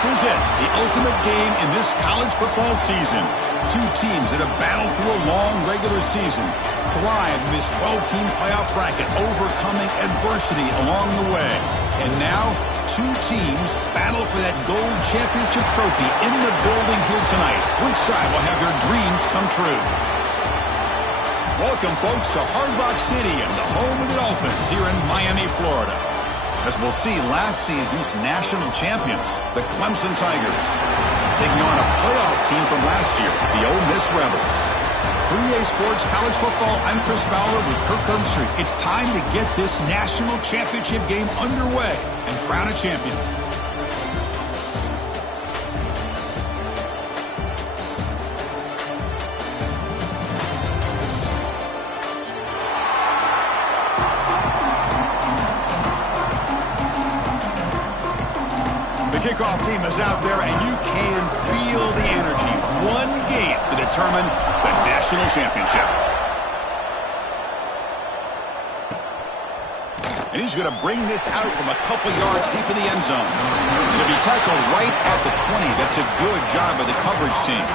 This is it, the ultimate game in this college football season. Two teams that have battled through a long regular season, thrived in this 12-team playoff bracket, overcoming adversity along the way. And now, two teams battle for that gold championship trophy in the building here tonight. Which side will have their dreams come true? Welcome, folks, to Hard Rock City and the home of the Dolphins here in Miami, Florida. As we'll see last season's national champions, the Clemson Tigers, taking on a playoff team from last year, the Ole Miss Rebels. For EA Sports College Football, I'm Chris Fowler with Kirk Herbstreit. It's time to get this national championship game underway and crown a champion. The kickoff team is out there, and you can feel the energy. One game to determine the national championship. And he's going to bring this out from a couple yards deep in the end zone. He's going to be tackled right at the 20. That's a good job by the coverage team.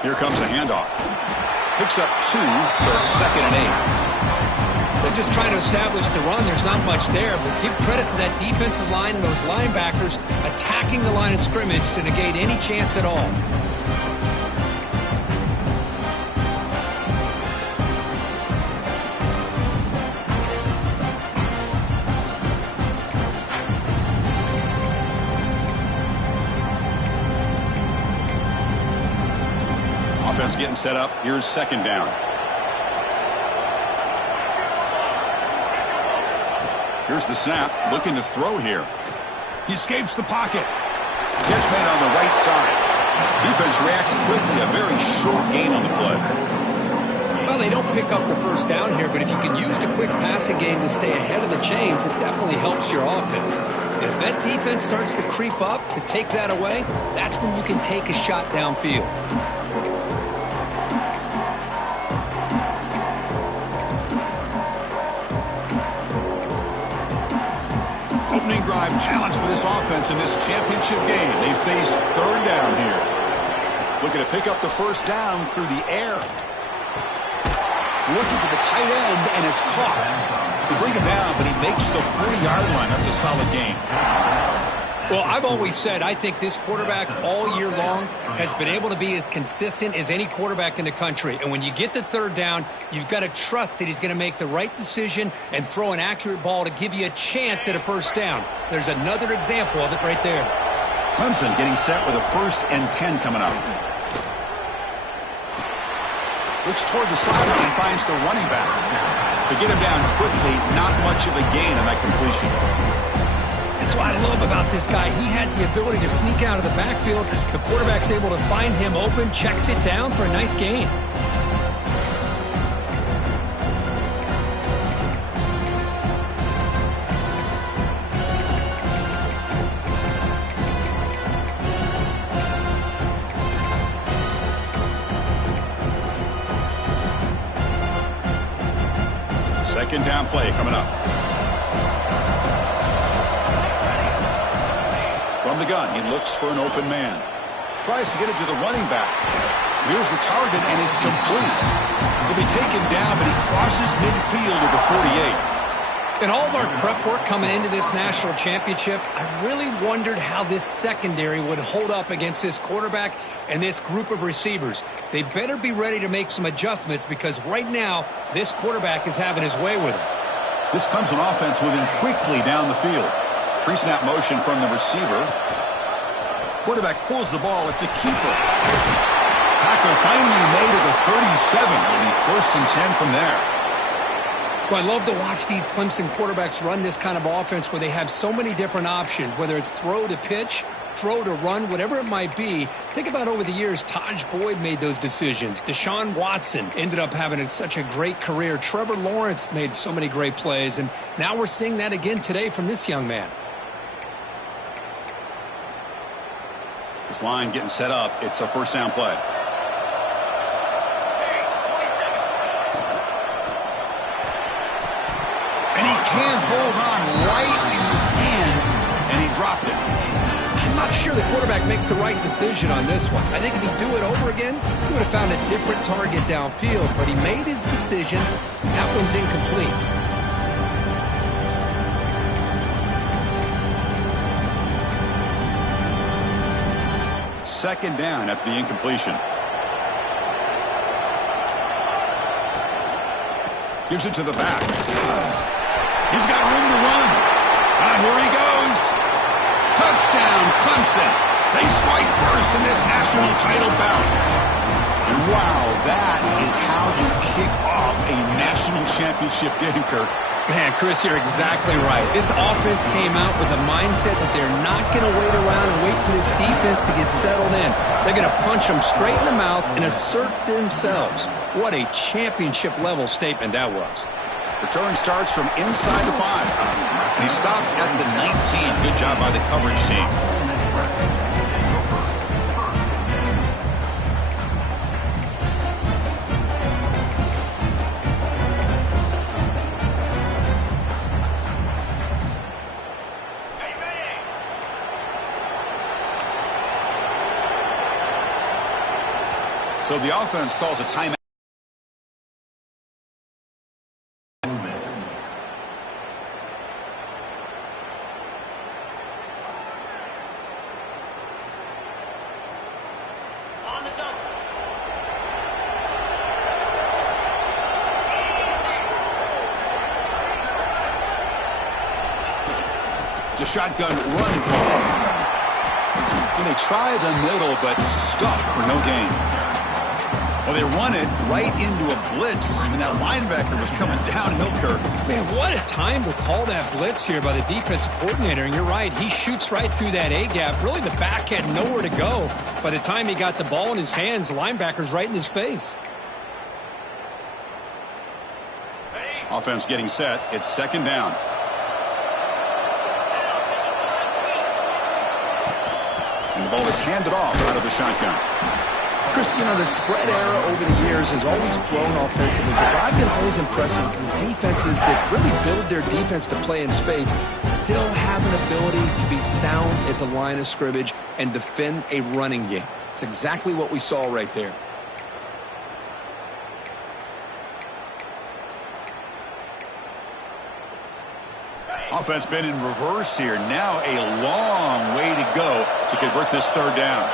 Here comes a handoff. Picks up 2, so it's 2nd and 8. They're just trying to establish the run. There's not much there, but give credit to that defensive line and those linebackers attacking the line of scrimmage to negate any chance at all. Offense getting set up. Here's 2nd down. Here's the snap. Looking to throw here. He escapes the pocket. Catch made on the right side. Defense reacts quickly. A very short gain on the play. Well, they don't pick up the first down here, but if you can use the quick passing game to stay ahead of the chains, it definitely helps your offense. And if that defense starts to creep up to take that away, that's when you can take a shot downfield. Opening drive challenge for this offense in this championship game. They face 3rd down here. Looking to pick up the first down through the air. Looking for the tight end, and it's caught. They bring him down, but he makes the 40-yard line. That's a solid gain. Well, I've always said I think this quarterback all year long has been able to be as consistent as any quarterback in the country. And when you get to 3rd down, you've got to trust that he's going to make the right decision and throw an accurate ball to give you a chance at a first down. There's another example of it right there. Clemson getting set with a 1st and 10 coming up. Looks toward the sideline and finds the running back. To get him down quickly, not much of a gain on that completion. That's what I love about this guy. He has the ability to sneak out of the backfield. The quarterback's able to find him open, checks it down for a nice gain. Second down play coming up. From the gun, he looks for an open man. Tries to get it to the running back. Here's the target, and it's complete. He'll be taken down, but he crosses midfield at the 48. In all of our prep work coming into this national championship, I really wondered how this secondary would hold up against this quarterback and this group of receivers. They better be ready to make some adjustments because right now, this quarterback is having his way with him. This comes an offense moving quickly down the field. Pre-snap motion from the receiver. Quarterback pulls the ball. It's a keeper. Tackle finally made at the 37. It'll be 1st and 10 from there. Well, I love to watch these Clemson quarterbacks run this kind of offense where they have so many different options, whether it's throw to pitch, throw to run, whatever it might be. Think about over the years, Taj Boyd made those decisions. Deshaun Watson ended up having such a great career. Trevor Lawrence made so many great plays, and now we're seeing that again today from this young man. This line getting set up. It's a first down play. And he can't hold on right in his hands, and he dropped it. I'm not sure the quarterback makes the right decision on this one. I think if he'd do it over again, he would have found a different target downfield, but he made his decision. That one's incomplete. Second down after the incompletion. Gives it to the back. He's got room to run. Here he goes. Touchdown, Clemson. They strike first in this national title bout. And wow, that is how you kick off a national championship game, Kirk. Man, Chris, you're exactly right. This offense came out with a mindset that they're not going to wait around and wait for this defense to get settled in. They're going to punch them straight in the mouth and assert themselves. What a championship-level statement that was. Return starts from inside the 5. And he stopped at the 19. Good job by the coverage team. So the offense calls a timeout. It's a shotgun run call. And they try the middle, but stuffed for no gain. Well, they run it right into a blitz, and that linebacker was coming downhill, Kirk. Man, what a time to call that blitz here by the defensive coordinator. And you're right, he shoots right through that A-gap. Really, the back had nowhere to go. By the time he got the ball in his hands, the linebacker's right in his face. Offense getting set. It's second down. And the ball is handed off out of the shotgun. Chris, you know, the spread era over the years has always grown offensively, but I've been always impressed with defenses that really build their defense to play in space, still have an ability to be sound at the line of scrimmage and defend a running game. It's exactly what we saw right there. Offense been in reverse here. Now a long way to go to convert this third down.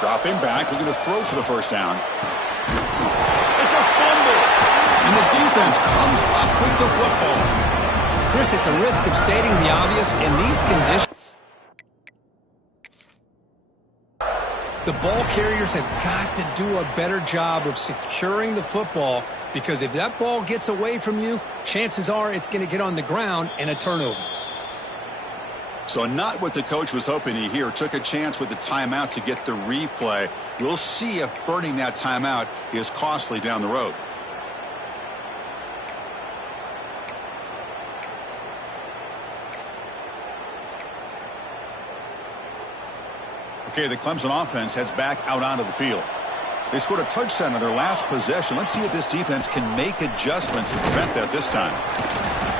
Dropping back, looking to throw for the first down. It's a fumble! And the defense comes up with the football. Chris, at the risk of stating the obvious, in these conditions, the ball carriers have got to do a better job of securing the football, because if that ball gets away from you, chances are it's going to get on the ground and a turnover. So not what the coach was hoping to hear. Took a chance with the timeout to get the replay. We'll see if burning that timeout is costly down the road. Okay, the Clemson offense heads back out onto the field. They scored a touchdown on their last possession. Let's see if this defense can make adjustments and prevent that this time.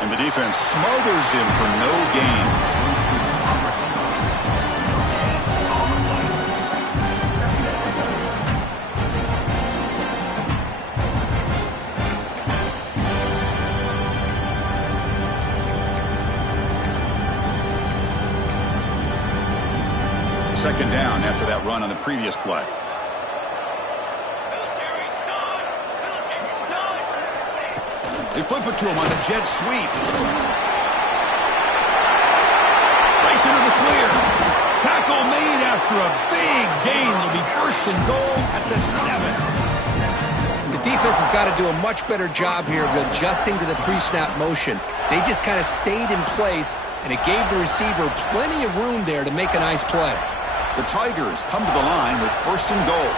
And the defense smothers him for no gain. Second down after that run on the previous play. They flip it to him on the jet sweep. Breaks into the clear. Tackle made after a big gain. Will be first and goal at the 7. The defense has got to do a much better job here of adjusting to the pre-snap motion. They just kind of stayed in place, and it gave the receiver plenty of room there to make a nice play. The Tigers come to the line with 1st and goal.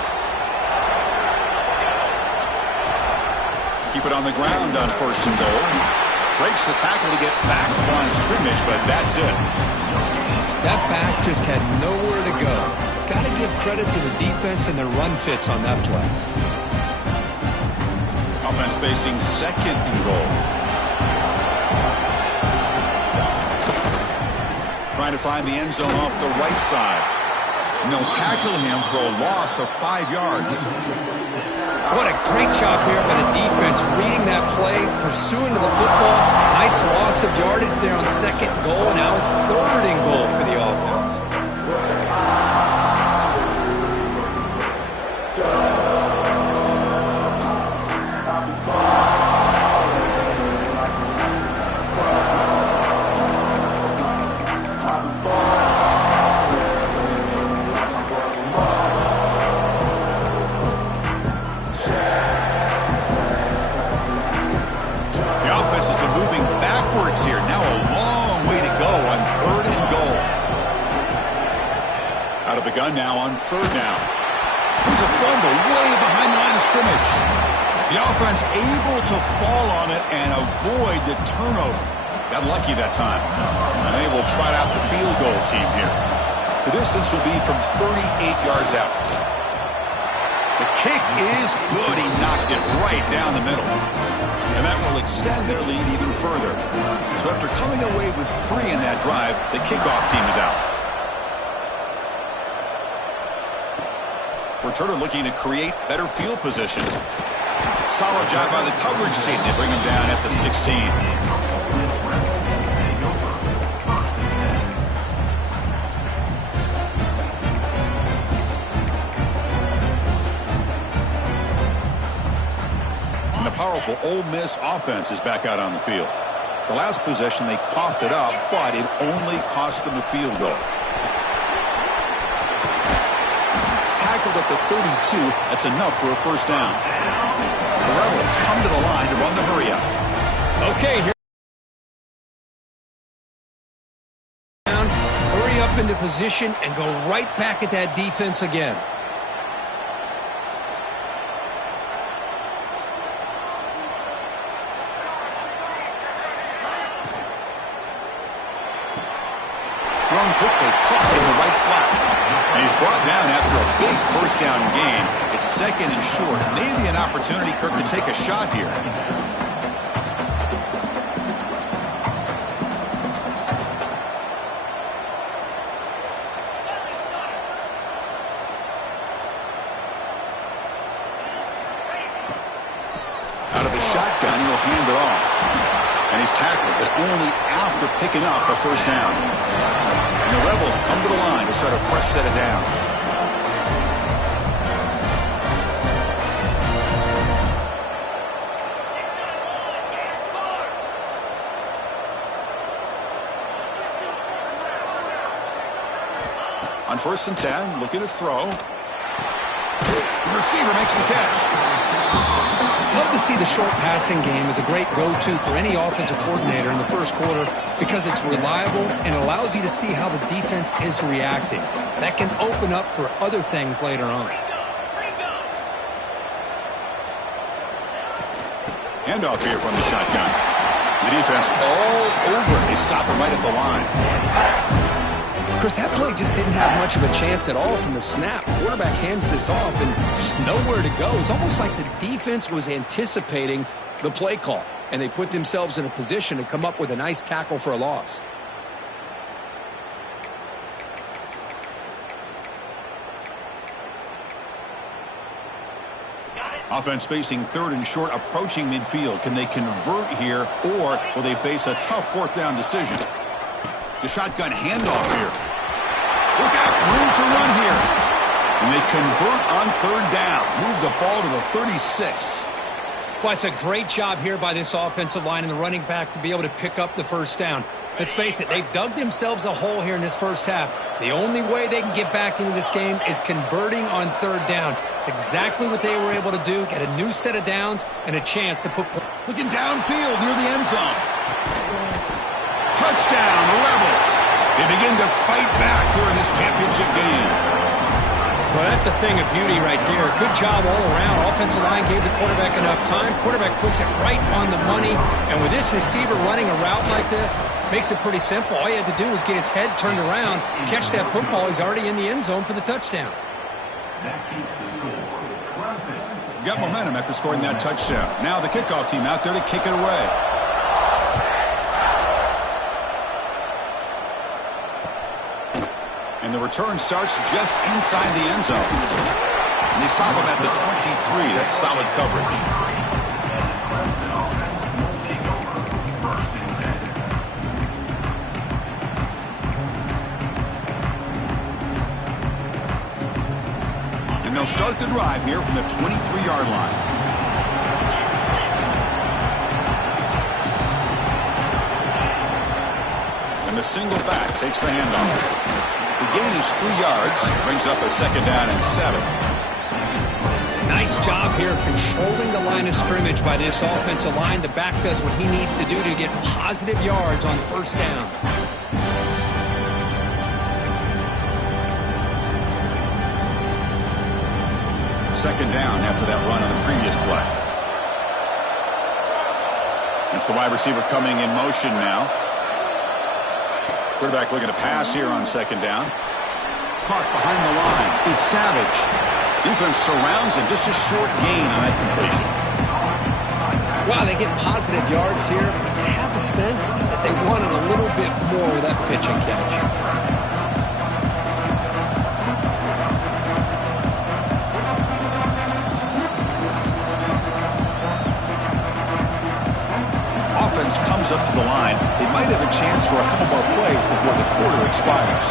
Keep it on the ground on 1st and goal. Breaks the tackle to get back to the line of scrimmage, but that's it. That back just had nowhere to go. Got to give credit to the defense and their run fits on that play. Offense facing 2nd and goal. Trying to find the end zone off the right side. And they'll tackle him for a loss of 5 yards. What a great job here by the defense, reading that play, pursuing to the football. Nice loss of yardage there on 2nd and goal. Now it's 3rd and goal for the offense. Here. Now a long way to go on 3rd and goal. Out of the gun now on 3rd down. There's a fumble way behind the line of scrimmage. The offense able to fall on it and avoid the turnover. Got lucky that time. And they will trot out the field goal team here. The distance will be from 38 yards out. The kick is good. He knocked it right down the middle. And that will extend their lead even further. So after coming away with 3 in that drive, the kickoff team is out. Returner looking to create better field position. Solid job by the coverage team. They bring him down at the 16. Powerful Ole Miss offense is back out on the field. The last possession, they coughed it up, but it only cost them a field goal. Tackled at the 32. That's enough for a 1st down. The Rebels come to the line to run the hurry up. Okay, here. Hurry up into position and go right back at that defense again. Thrown quickly, caught in the right flat. And he's brought down after a big 1st down gain. It's 2nd and short. Maybe an opportunity, Kirk, to take a shot here. Out of the shotgun, he'll hand it off. And he's tackled, but only after picking up a 1st down. And the Rebels come to the line to start a fresh set of downs. On 1st and 10, looking to throw. The receiver makes the catch. Love to see the short passing game as a great go-to for any offensive coordinator in the 1st quarter because it's reliable and allows you to see how the defense is reacting. That can open up for other things later on. Handoff here from the shotgun. The defense all over it. They stop him right at the line. Chris, that play just didn't have much of a chance at all from the snap. Quarterback hands this off and there's nowhere to go. It's almost like the defense was anticipating the play call, and they put themselves in a position to come up with a nice tackle for a loss. Offense facing 3rd and short, approaching midfield. Can they convert here, or will they face a tough 4th down decision? The shotgun handoff here. Look out, room to run here. And they convert on 3rd down. Move the ball to the 36. Well, it's a great job here by this offensive line and the running back to be able to pick up the 1st down. Let's face it, they've dug themselves a hole here in this first half. The only way they can get back into this game is converting on third down. It's exactly what they were able to do, get a new set of downs and a chance to put... Looking downfield near the end zone. Touchdown, Rebels. They begin to fight back here in this championship game. Well, that's a thing of beauty right there. Good job all around. Offensive line gave the quarterback enough time. Quarterback puts it right on the money. And with this receiver running a route like this, makes it pretty simple. All you had to do was get his head turned around, catch that football. He's already in the end zone for the touchdown. Got momentum after scoring that touchdown. Now the kickoff team out there to kick it away. And the return starts just inside the end zone. And they stop him at the 23. That's solid coverage. And they'll start the drive here from the 23-yard line. And the single back takes the handoff. The gain is 3 yards, brings up a second down and 7. Nice job here of controlling the line of scrimmage by this offensive line. The back does what he needs to do to get positive yards on first down. Second down after that run on the previous play. It's the wide receiver coming in motion now. Quarterback looking to pass here on second down. Park behind the line. It's Savage. Defense surrounds him. Just a short gain on that completion. Wow, they get positive yards here. I have a sense that they wanted a little bit more of that pitch and catch. Offense comes up to the line. They might have a chance for a couple more plays before the quarter expires.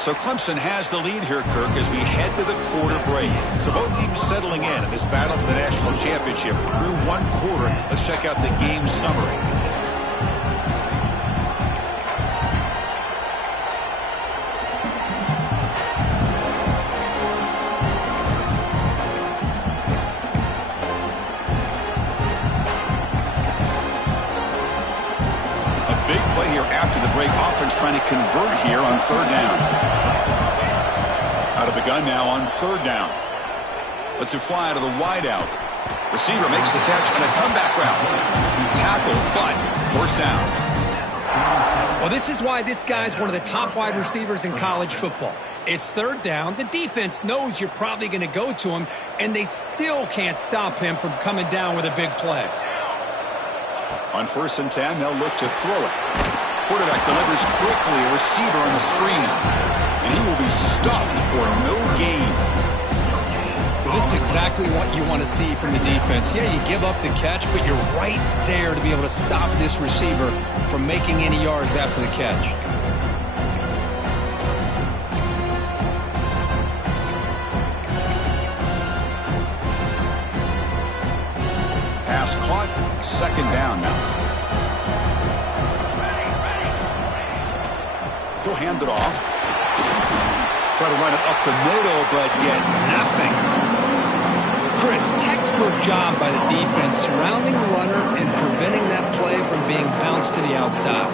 So Clemson has the lead here, Kirk, as we head to the quarter break. So both teams settling in this battle for the national championship through one quarter. Let's check out the game summary. Offense trying to convert here on third down. Out of the gun now on third down. Lets it fly to the wideout. Receiver makes the catch on a comeback route. Tackle, but first down. Well, this is why this guy's one of the top wide receivers in college football. It's third down. The defense knows you're probably going to go to him, and they still can't stop him from coming down with a big play. On 1st and 10, they'll look to throw it. Quarterback delivers quickly, a receiver on the screen. And he will be stuffed for no gain. Well, this is exactly what you want to see from the defense. Yeah, you give up the catch, but you're right there to be able to stop this receiver from making any yards after the catch. Pass caught, second down now. He'll hand it off. Try to run it up the middle, but get nothing. Chris, textbook job by the defense surrounding the runner and preventing that play from being bounced to the outside.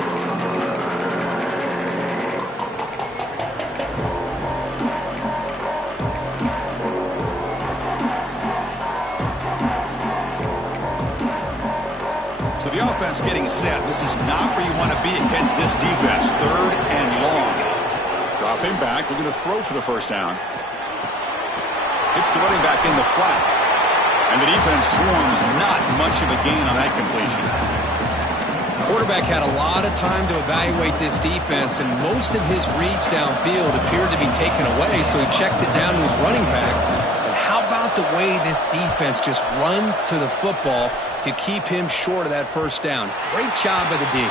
So the offense getting set. This is not where you want to be against this defense. Third and long. Dropping back. We're going to throw for the first down. Hits the running back in the flat. And the defense swarms. Not much of a gain on that completion. Quarterback had a lot of time to evaluate this defense, and most of his reads downfield appeared to be taken away, so he checks it down to his running back. But how about the way this defense just runs to the football to keep him short of that first down? Great job by the D.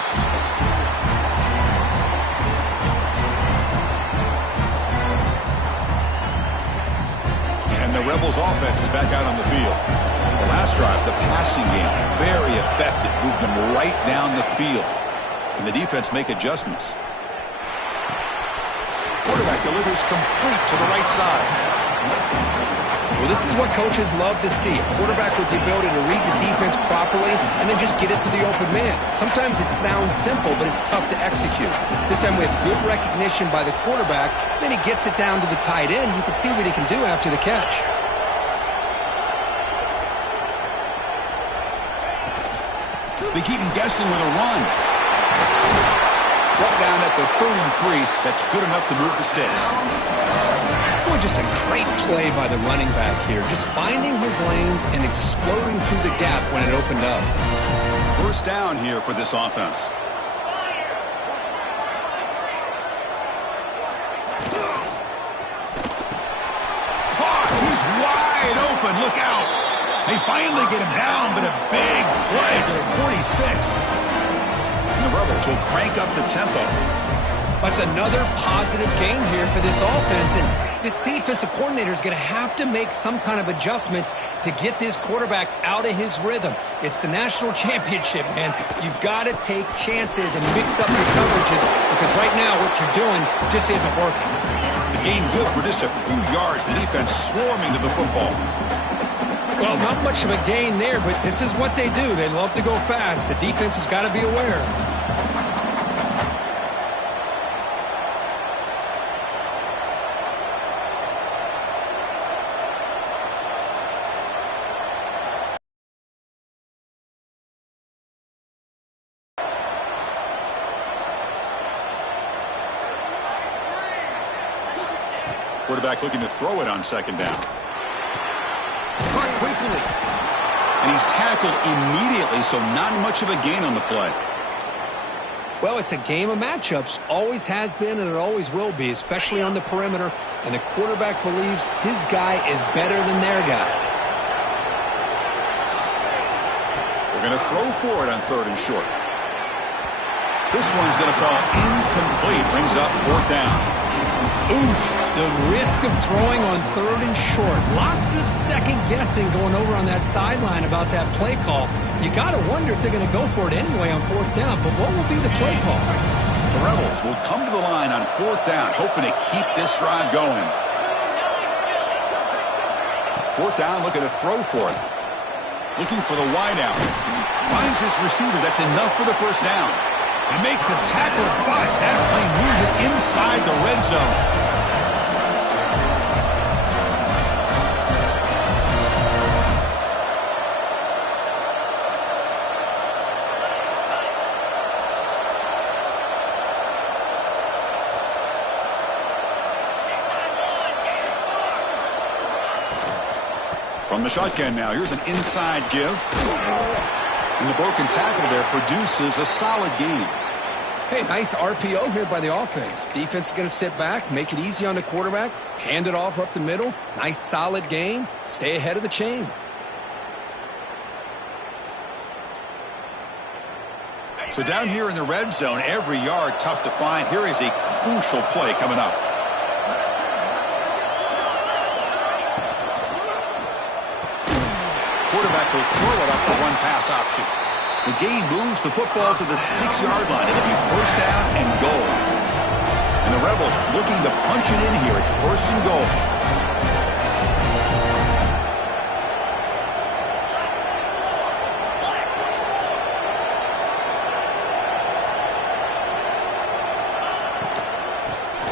And the the Rebels offense is back out on the field. The last drive, the passing game, very effective. Moved them right down the field. Can the defense make adjustments? Quarterback delivers complete to the right side. Well, this is what coaches love to see. A quarterback with the ability to read the defense properly and then just get it to the open man. Sometimes it sounds simple, but it's tough to execute. This time we have good recognition by the quarterback. Then he gets it down to the tight end. You can see what he can do after the catch. They keep him guessing with a run. Brought down at the 33. That's good enough to move the sticks. Boy, just a great play by the running back here. Just finding his lanes and exploding through the gap when it opened up. First down here for this offense. Caught. He's wide open. Look out. They finally get him down, but a big play to the 46. And the Rebels will crank up the tempo. That's another positive game here for this offense, and this defensive coordinator is going to have to make some kind of adjustments to get this quarterback out of his rhythm. It's the national championship, man. You've got to take chances and mix up your coverages because right now what you're doing just isn't working. The game good for just a few yards. The defense swarming to the football. Well, not much of a gain there, but this is what they do. They love to go fast. The defense has got to be aware. Quarterback looking to throw it on second down. Caught quickly. And he's tackled immediately, so not much of a gain on the play. Well, it's a game of matchups. Always has been and it always will be, especially on the perimeter. And the quarterback believes his guy is better than their guy. We're going to throw for it on third and short. This one's going to fall incomplete. Brings up fourth down. Oof, the risk of throwing on third and short. Lots of second guessing going over on that sideline about that play call. You got to wonder if they're going to go for it anyway on fourth down, but what will be the play call? The Rebels will come to the line on fourth down, hoping to keep this drive going. Fourth down, looking to throw for it. Looking for the wideout. Finds his receiver. That's enough for the first down. They make the tackle, but that play moves it inside the red zone. From the shotgun now, here's an inside give. And the broken tackle there produces a solid gain. Hey, nice RPO here by the offense. Defense is going to sit back, make it easy on the quarterback, hand it off up the middle. Nice solid gain. Stay ahead of the chains. So down here in the red zone, every yard tough to find. Here is a crucial play coming up. Quarterback will throw it off the one-pass option. The gain moves the football to the 6-yard line. It'll be first down and goal. And the Rebels looking to punch it in here. It's first and goal.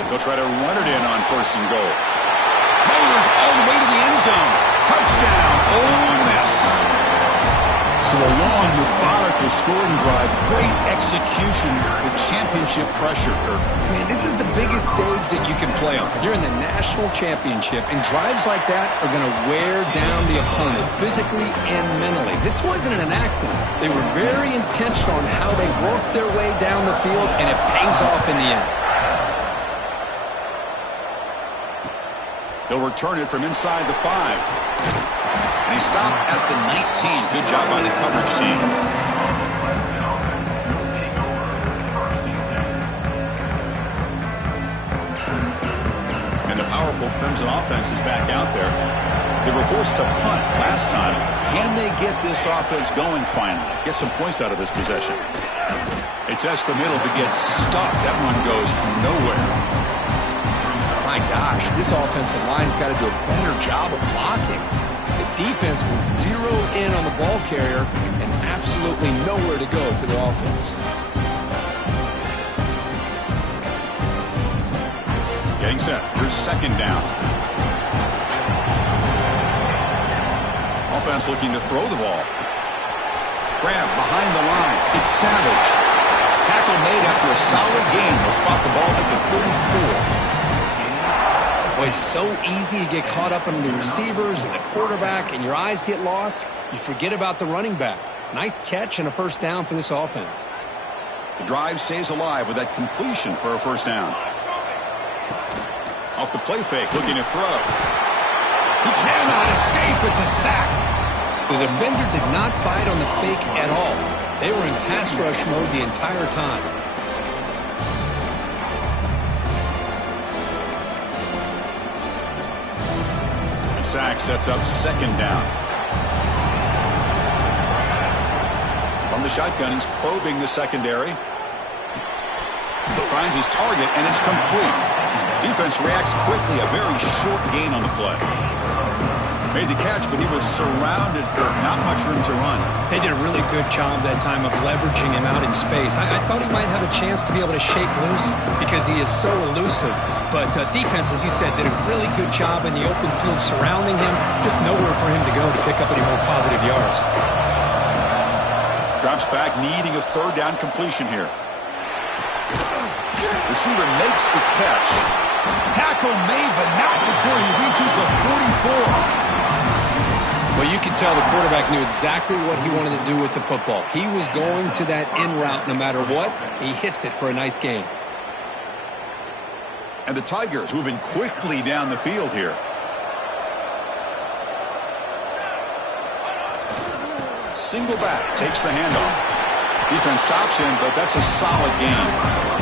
They'll try to run it in on first and goal. Motors all the way to the end zone. Touchdown, Ole Miss. So a long, methodical scoring drive. Great execution with championship pressure. Man, this is the biggest stage that you can play on. You're in the national championship, and drives like that are going to wear down the opponent physically and mentally. This wasn't an accident. They were very intentional on how they worked their way down the field, and it pays off in the end. They'll return it from inside the 5. And he stopped at the 19. Good job by the coverage team. And the powerful Crimson offense is back out there. They were forced to punt last time. Can they get this offense going finally? Get some points out of this possession. They test the middle, but get stuck. That one goes nowhere. My gosh, this offensive line's got to do a better job of blocking. The defense was zeroed in on the ball carrier and absolutely nowhere to go for the offense. Getting set. Here's second down. Offense looking to throw the ball. Grab behind the line. It's Savage. Tackle made after a solid gain. Will spot the ball at the 34. Well, it's so easy to get caught up in the receivers and the quarterback, and your eyes get lost. You forget about the running back. Nice catch and a first down for this offense. The drive stays alive with that completion for a first down. Off the play fake, looking to throw. He cannot escape. It's a sack. The defender did not bite on the fake at all. They were in pass rush mode the entire time. And sack sets up second down. From the shotgun, he's probing the secondary. Finds his target, and it's complete. Defense reacts quickly. A very short gain on the play. Made the catch, but he was surrounded for not much room to run. They did a really good job that time of leveraging him out in space. I thought he might have a chance to be able to shake loose because he is so elusive. But defense, as you said, did a really good job in the open field surrounding him. Just nowhere for him to go to pick up any more positive yards. Drops back, needing a third down completion here. Receiver makes the catch. Tackle made, but not before he reaches the 44. Well, you could tell the quarterback knew exactly what he wanted to do with the football. He was going to that in route no matter what. He hits it for a nice gain. And the Tigers moving quickly down the field here. Single back, takes the handoff. Defense stops him, but that's a solid gain.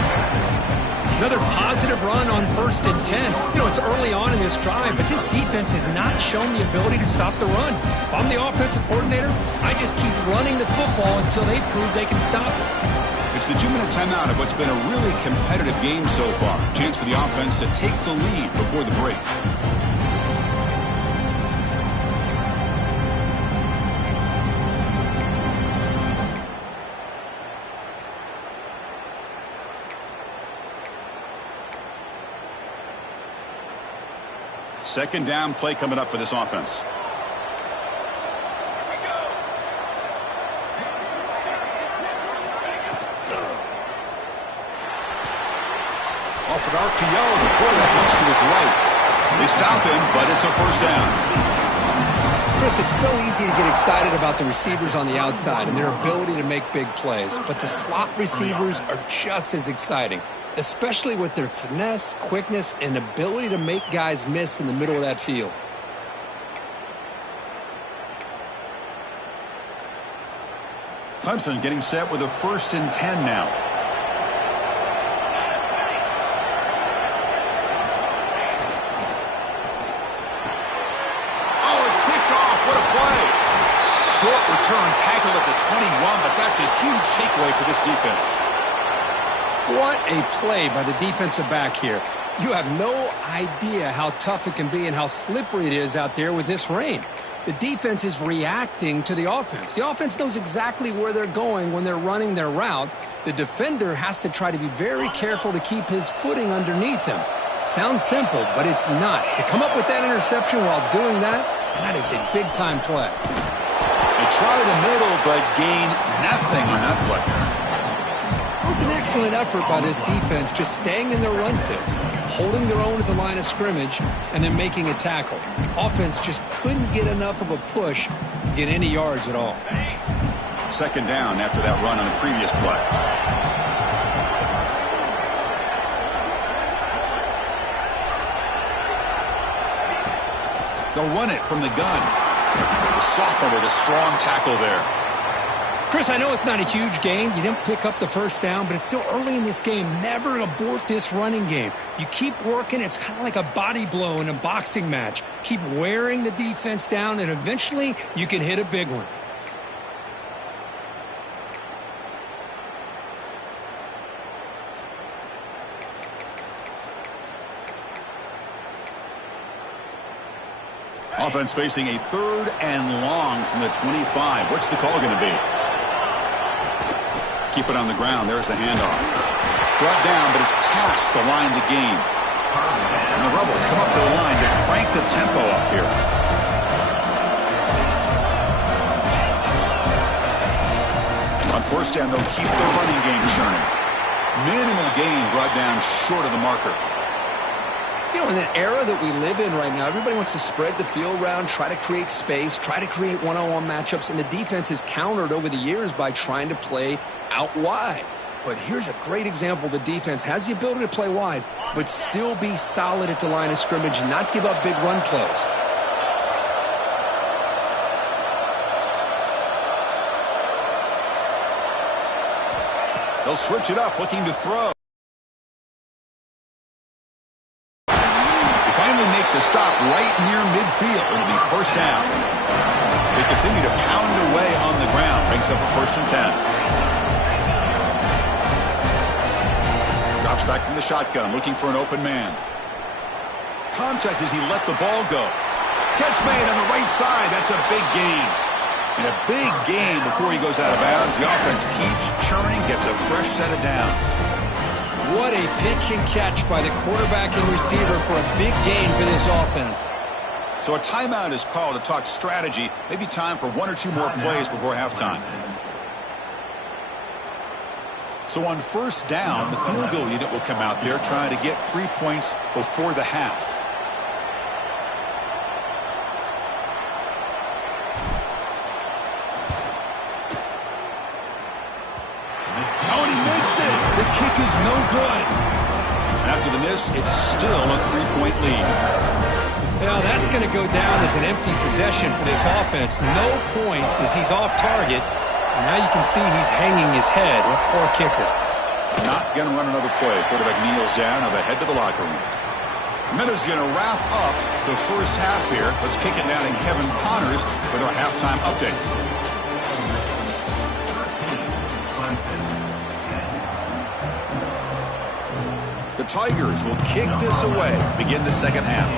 Another positive run on 1st and 10. You know, it's early on in this drive, but this defense has not shown the ability to stop the run. If I'm the offensive coordinator, I just keep running the football until they prove they can stop it. It's the 2-minute timeout of what's been a really competitive game so far. Chance for the offense to take the lead before the break. Second down play coming up for this offense. Off an RPO, the quarterback looks to his right. They stop him, but it's a first down. Chris, it's so easy to get excited about the receivers on the outside and their ability to make big plays, but the slot receivers are just as exciting, especially with their finesse, quickness, and ability to make guys miss in the middle of that field. Clemson getting set with a 1st and 10 now. Oh, it's picked off. What a play. Short return tackle at the 21, but that's a huge takeaway for this defense. What a play by the defensive back here. You have no idea how tough it can be and how slippery it is out there with this rain. The defense is reacting to the offense. The offense knows exactly where they're going when they're running their route. The defender has to try to be very careful to keep his footing underneath him. Sounds simple, but it's not. To come up with that interception while doing that, and that is a big-time play. They try the middle, but gain nothing on that play. It was an excellent effort by this defense, just staying in their run fits, holding their own at the line of scrimmage, and then making a tackle. Offense just couldn't get enough of a push to get any yards at all. Second down after that run on the previous play. They'll run it from the gun. The sophomore with a strong tackle there. Chris, I know it's not a huge gain. You didn't pick up the first down, but it's still early in this game. Never abort this running game. You keep working. It's kind of like a body blow in a boxing match. Keep wearing the defense down, and eventually you can hit a big one. Offense facing a 3rd and long from the 25. What's the call going to be? Keep it on the ground. There's the handoff. Brought down, but it's past the line to gain. And the Rebels come up to the line to crank the tempo up here. On first down, they'll keep the running game churning. Minimal gain brought down short of the marker. You know, in the era that we live in right now, everybody wants to spread the field around, try to create space, try to create one-on-one matchups, and the defense is countered over the years by trying to play out wide. But here's a great example. The defense has the ability to play wide, but still be solid at the line of scrimmage and not give up big run plays. They'll switch it up, looking to throw. Make the stop right near midfield. It'll be first down. They continue to pound away on the ground. Brings up a 1st and 10. Drops back from the shotgun, looking for an open man. Contact as he let the ball go. Catch made on the right side. That's a big gain. And a big gain before he goes out of bounds. The offense keeps churning, gets a fresh set of downs. What a pitch and catch by the quarterback and receiver for a big gain for this offense. So a timeout is called to talk strategy. Maybe time for 1 or 2 more plays before halftime. So on first down, the field goal unit will come out there trying to get 3 points before the half. Oh, and he missed it. The kick is no good. After the miss, it's still a 3-point lead. Now that's going to go down as an empty possession for this offense. No points as he's off target. And now you can see he's hanging his head. A poor kicker. Not going to run another play. Quarterback kneels down. Now they head to the locker room. Minute's going to wrap up the first half here. Let's kick it down to Kevin Connors with our halftime update. The Tigers will kick this away to begin the second half.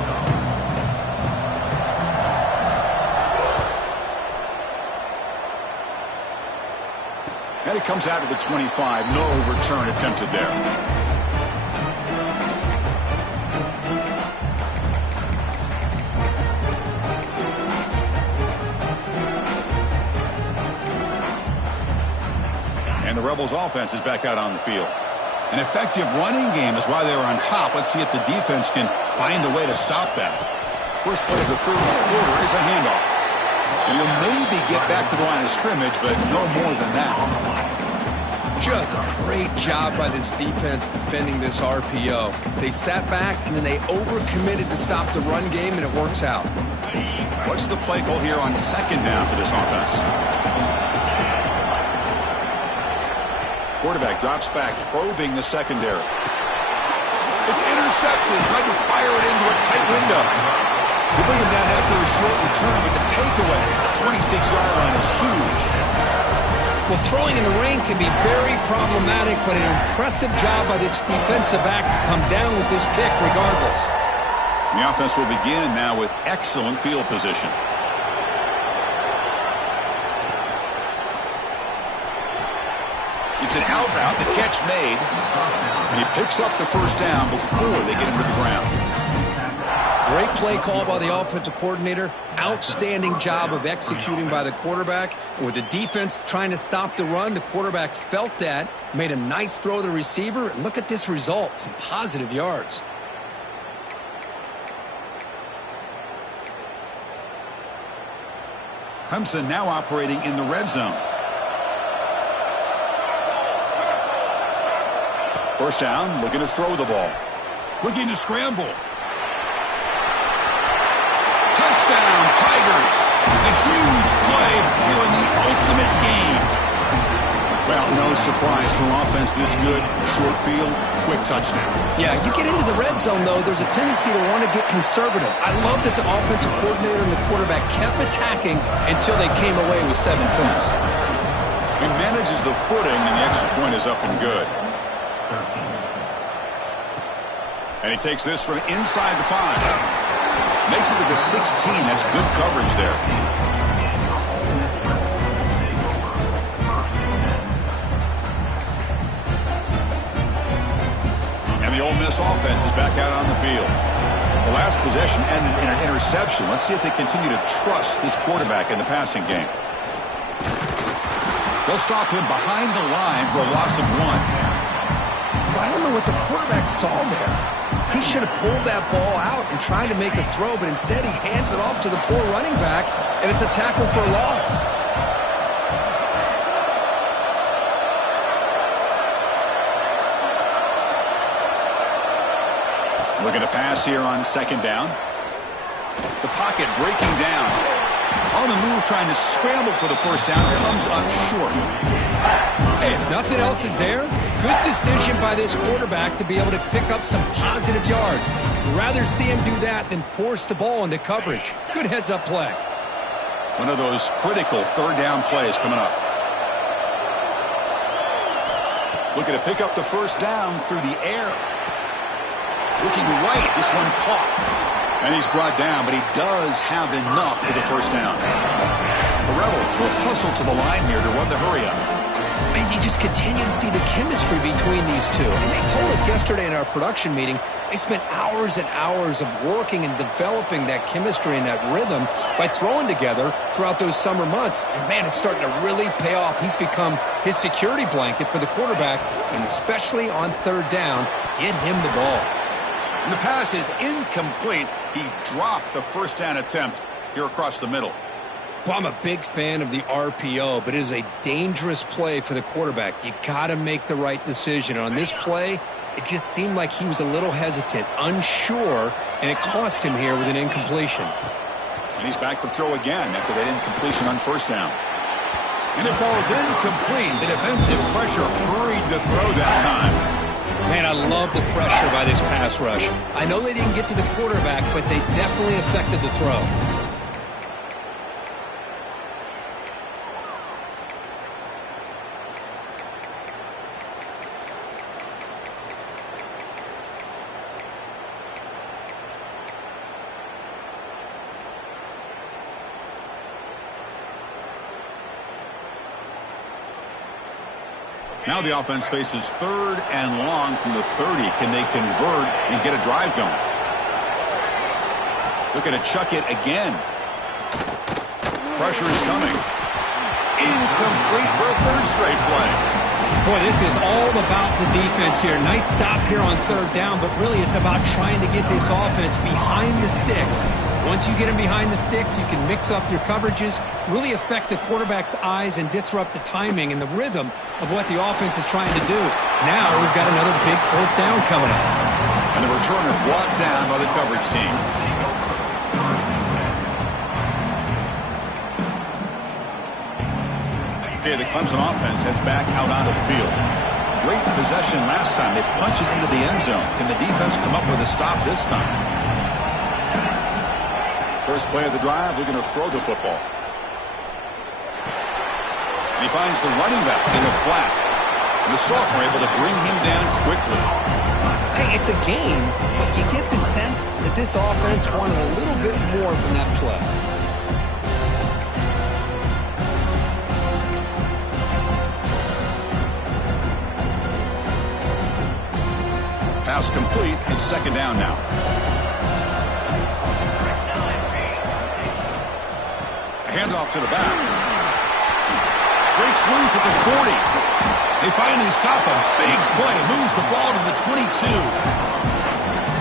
And it comes out of the 25. No return attempted there. And the Rebels offense is back out on the field. An effective running game is why they were on top. Let's see if the defense can find a way to stop that. First play of the third quarter is a handoff. And you'll maybe get back to the line of scrimmage, but no more than that. Just a great job by this defense defending this RPO. They sat back, and then they overcommitted to stop the run game, and it works out. What's the play call here on second down for this offense? Quarterback drops back, probing the secondary. It's intercepted, trying to fire it into a tight window. They bring him down after a short return, but the takeaway at the 26-yard line is huge. Well, throwing in the rain can be very problematic, but an impressive job by this defensive back to come down with this pick regardless. The offense will begin now with excellent field position. It's an out route, the catch made, and he picks up the first down before they get him to the ground. Great play call by the offensive coordinator. Outstanding job of executing by the quarterback. With the defense trying to stop the run, the quarterback felt that, made a nice throw to the receiver, and look at this result, some positive yards. Clemson now operating in the red zone. First down, looking to throw the ball. Looking to scramble. Touchdown, Tigers. A huge play here in the ultimate game. Well, no surprise from offense this good. Short field, quick touchdown. Yeah, you get into the red zone, though, there's a tendency to want to get conservative. I love that the offensive coordinator and the quarterback kept attacking until they came away with 7 points. He manages the footing, and the extra point is up and good. And he takes this from inside the 5. Makes it to the 16. That's good coverage there. The Ole Miss offense is back out on the field. The last possession ended in an interception. Let's see if they continue to trust this quarterback in the passing game. They'll stop him behind the line for a loss of 1. I don't know what the quarterback saw there. He should have pulled that ball out and tried to make a throw, but instead he hands it off to the poor running back, and it's a tackle for a loss. Looking to pass here on 2nd down. The pocket breaking down. On the move, trying to scramble for the 1st down. Comes up short. Hey, if nothing else is there, good decision by this quarterback to be able to pick up some positive yards. Rather see him do that than force the ball into coverage. Good heads-up play. One of those critical 3rd down plays coming up. Looking to pick up the 1st down through the air. Looking right, this one caught. And he's brought down, but he does have enough for the 1st down. The Rebels will hustle to the line here to run the hurry up. And you just continue to see the chemistry between these two. And they told us yesterday in our production meeting, they spent hours and hours of working and developing that chemistry and that rhythm by throwing together throughout those summer months. And, man, it's starting to really pay off. He's become his security blanket for the quarterback, and especially on 3rd down, get him the ball. And the pass is incomplete. He dropped the 1st down attempt here across the middle. Well, I'm a big fan of the RPO, but it is a dangerous play for the quarterback. You got to make the right decision. On this play, it just seemed like he was a little hesitant, unsure, and it cost him here with an incompletion. And he's back to throw again after that incompletion on 1st down. And it falls incomplete. The defensive pressure hurried the throw that time. Man, I love the pressure by this pass rush. I know they didn't get to the quarterback, but they definitely affected the throw. Now the offense faces 3rd and long from the 30. Can they convert and get a drive going? Looking to chuck it again. Pressure is coming. Incomplete for a 3rd straight play. Boy, this is all about the defense here. Nice stop here on 3rd down, but really it's about trying to get this offense behind the sticks. Once you get him behind the sticks, you can mix up your coverages, really affect the quarterback's eyes and disrupt the timing and the rhythm of what the offense is trying to do. Now we've got another big 4th down coming up. And the returner brought down by the coverage team. Okay, the Clemson offense heads back out onto the field. Great possession last time. They punch it into the end zone. Can the defense come up with a stop this time? First play of the drive, looking to throw the football. And he finds the running back in the flat. And the Sophomore able to bring him down quickly. Hey, it's a game, but you get the sense that this offense wanted a little bit more from that play. Pass complete. It's 2nd down now. Handoff to the back. Breaks loose at the 40. They finally stop him. Big play. Moves the ball to the 22.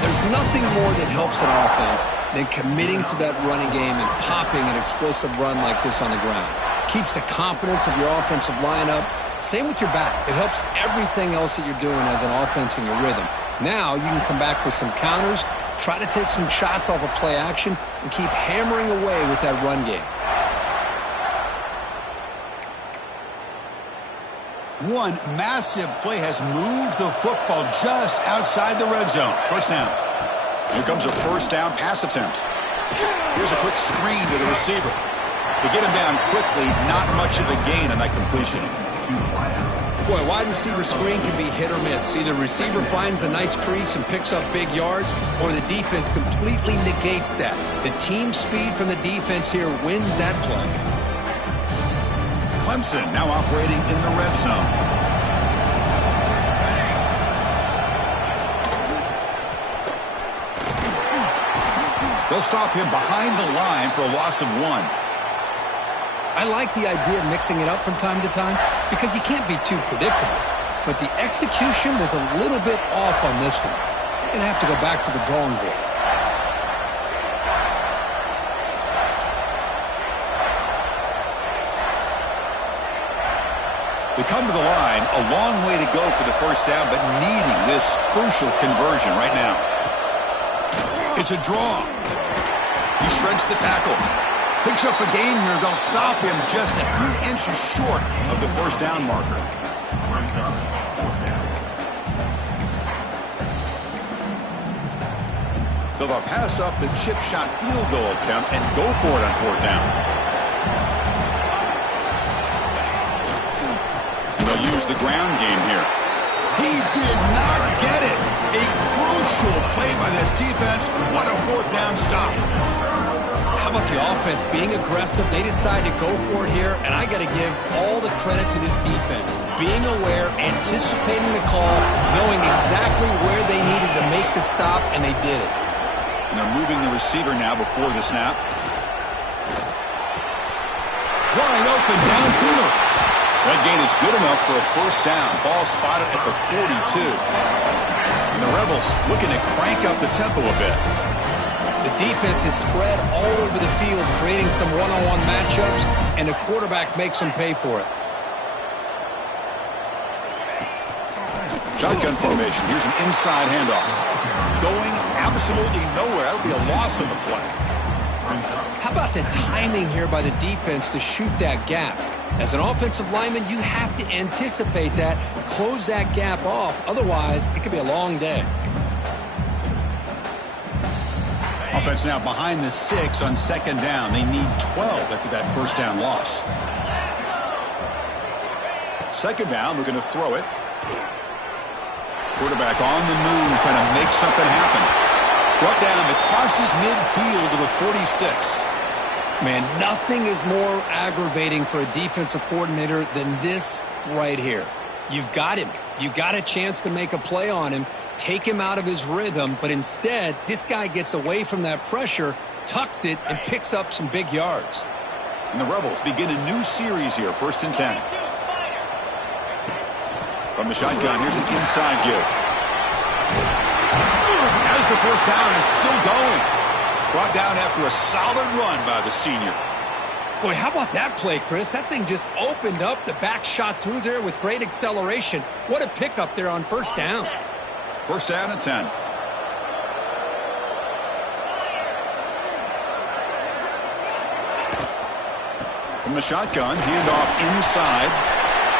There's nothing more that helps an offense than committing to that running game and popping an explosive run like this on the ground. Keeps the confidence of your offensive lineup. Same with your back. It helps everything else that you're doing as an offense in your rhythm. Now you can come back with some counters, try to take some shots off of play action, and keep hammering away with that run game. One massive play has moved the football just outside the red zone. First down. Here comes a first down pass attempt. Here's a quick screen to the receiver. To get him down quickly, not much of a gain on that completion. Boy, wide receiver screen can be hit or miss. Either receiver finds a nice crease and picks up big yards, or the defense completely negates that. The team speed from the defense here wins that play. Clemson now operating in the red zone. They'll stop him behind the line for a loss of 1. I like the idea of mixing it up from time to time because you can't be too predictable. But the execution was a little bit off on this one. You're going to have to go back to the drawing board. They come to the line, a long way to go for the first down, but needing this crucial conversion right now. It's a draw. He shreds the tackle. Picks up a gain here. They'll stop him just a few inches short of the first down marker. So they'll pass up the chip shot field goal attempt and go for it on fourth down. And they'll use the ground game here. He did not get it. A crucial play by this defense. What a fourth down stop. How about the offense being aggressive? They decide to go for it here, and I got to give all the credit to this defense. Being aware, anticipating the call, knowing exactly where they needed to make the stop, and they did it. And they're moving the receiver now before the snap. Wide open downfield. That gain is good enough for a first down. Ball spotted at the 42. And the Rebels looking to crank up the tempo a bit. The defense is spread all over the field, creating some one-on-one matchups, and the quarterback makes them pay for it. Shotgun formation. Here's an inside handoff. Going absolutely nowhere. That would be a loss on the play. How about the timing here by the defense to shoot that gap? As an offensive lineman, you have to anticipate that, close that gap off. Otherwise, it could be a long day. Offense now behind the 6 on second down. They need 12 after that first down loss. Second down, we're going to throw it. Quarterback on the move, trying to make something happen. Brought down, it crosses midfield to the 46. Man, nothing is more aggravating for a defensive coordinator than this right here. You've got him. You've got a chance to make a play on him, take him out of his rhythm, but instead, this guy gets away from that pressure, tucks it, and picks up some big yards. And the Rebels begin a new series here, 1st and 10. From the shotgun, here's an inside give. As the first down is still going. Brought down after a solid run by the senior. Boy, how about that play, Chris? That thing just opened up. The back shot through there with great acceleration. What a pickup there on first down. First down and 10. From the shotgun, handoff inside.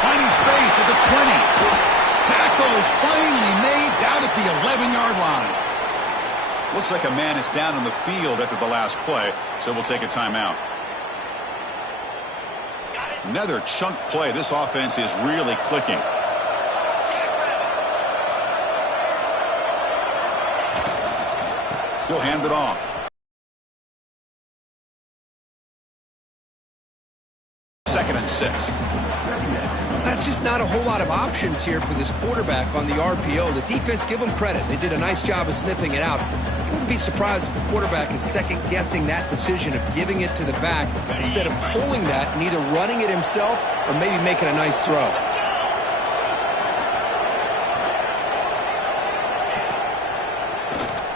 Finding space at the 20. Tackle is finally made down at the 11-yard line. Looks like a man is down on the field after the last play, so we'll take a timeout. Another chunk play. This offense is really clicking. He'll hand it off. Second and 6. That's just not a whole lot of options here for this quarterback on the RPO. The defense, give them credit. They did a nice job of sniffing it out. Wouldn't be surprised if the quarterback is second-guessing that decision of giving it to the back instead of pulling that and either running it himself or maybe making a nice throw.